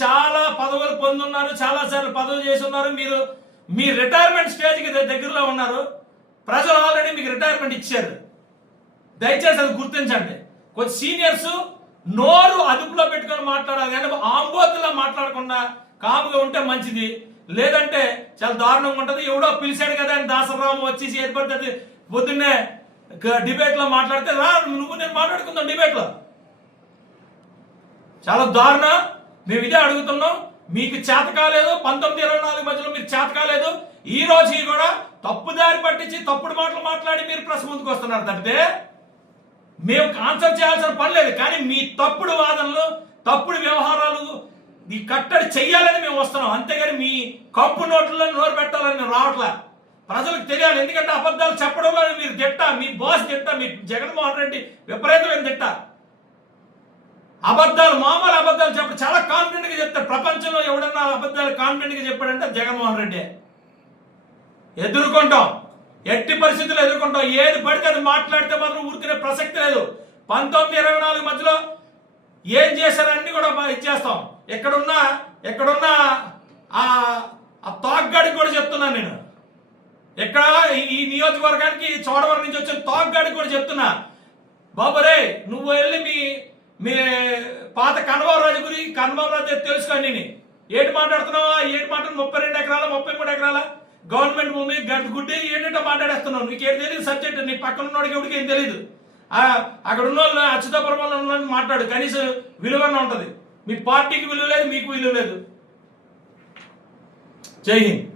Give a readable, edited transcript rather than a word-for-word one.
చాలా పదవులు పొందున్నారు, చాలా సార్లు పదవులు చేసి ఉన్నారు. మీరు మీ రిటైర్మెంట్ స్టేజ్కి దగ్గరలో ఉన్నారు. ప్రజలు ఆల్రెడీ మీకు రిటైర్మెంట్ ఇచ్చారు. దయచేసి అది గుర్తించండి. కొంచెం సీనియర్స్ నోరు అదుపులో పెట్టుకొని మాట్లాడాలి, కానీ ఆంబోతులా మాట్లాడకుండా కాముగా ఉంటే మంచిది. లేదంటే చాలా దారుణంగా ఉంటుంది. ఎవడో పిలిచాడు కదా అని దాసరాము వచ్చేసి ఏర్పడుతుంది. పొద్దున్నే డిబేట్లో మాట్లాడితే రా నువ్వు నేను మాట్లాడుకుందాం డిబేట్లో. చాలా దారుణం. మేము ఇదే అడుగుతున్నాం. మీకు చేత కాలేదు, 19-24 మధ్యలో మీకు చేత కాలేదు. ఈ రోజు కూడా తప్పుదారి పట్టించి తప్పుడు మాటలు మాట్లాడి మీరు ప్రెస్ ముందుకు వస్తున్నారు తప్పితే మేము ఆన్సర్ చేయాల్సిన పని లేదు. కానీ మీ తప్పుడు వాదనలు, తప్పుడు వ్యవహారాలు ఈ కట్టడి చెయ్యాలని మేము వస్తున్నాం. అంతేగాని మీ కప్పు నోట్లలో నోరు పెట్టాలని మేము రావట్లే. ప్రజలకు తెలియాలి. ఎందుకంటే అబద్ధాలు చెప్పడంలో మీరు తిట్ట, మీ బాస్ తిట్ట, మీ జగన్మోహన్ రెడ్డి విపరీతమైన తిట్ట. అబద్ధాలు, మామూలు అబద్ధాలు చెప్పడం చాలా కాన్ఫిడెంట్ గా చెప్తారు. ప్రపంచంలో ఎవడన్నా అబద్ధాలు కాన్ఫిడెంట్ గా చెప్పాడంటే జగన్మోహన్ రెడ్డి. ఎదుర్కొంటాం, ఎట్టి పరిస్థితుల్లో ఎదుర్కొంటాం. ఏది పడితే అది మాట్లాడితే మాత్రం ఊరుకునే ప్రసక్తి లేదు. 19-24 మధ్యలో ఏం చేశారన్నీ కూడా ఇచ్చేస్తాం. ఎక్కడున్నా ఆ తాగ్గాడికి కూడా చెప్తున్నాను నేను. ఎక్కడ ఈ నియోజకవర్గానికి చోడవరం నుంచి వచ్చిన తాగ్గాడికి కూడా చెప్తున్నా, బాబురే నువ్వు వెళ్ళి మీ పాత కన్నబాబురాజు గురించి కన్నబాబురాజు తెలుసుకోండి. నేను ఏటి మాట్లాడుతున్నావా? ఏటి మాట్లాడు 32 ఎకరాల 33 ఎకరాల గవర్నమెంట్ భూమి గుడ్డి ఏంటంటే మాట్లాడేస్తున్నావు. నీకేం తెలియదు సబ్జెక్ట్. నీ పక్కన ఉన్నోడికి ఎవరికి ఏం తెలియదు. అక్కడ ఉన్న వాళ్ళు అచ్యుతాపురంలో ఉన్న మాట్లాడు, కనీసం విలువన్న ఉంటుంది. మీ పార్టీకి విలువ లేదు, మీకు విలువ లేదు. జై హింద్.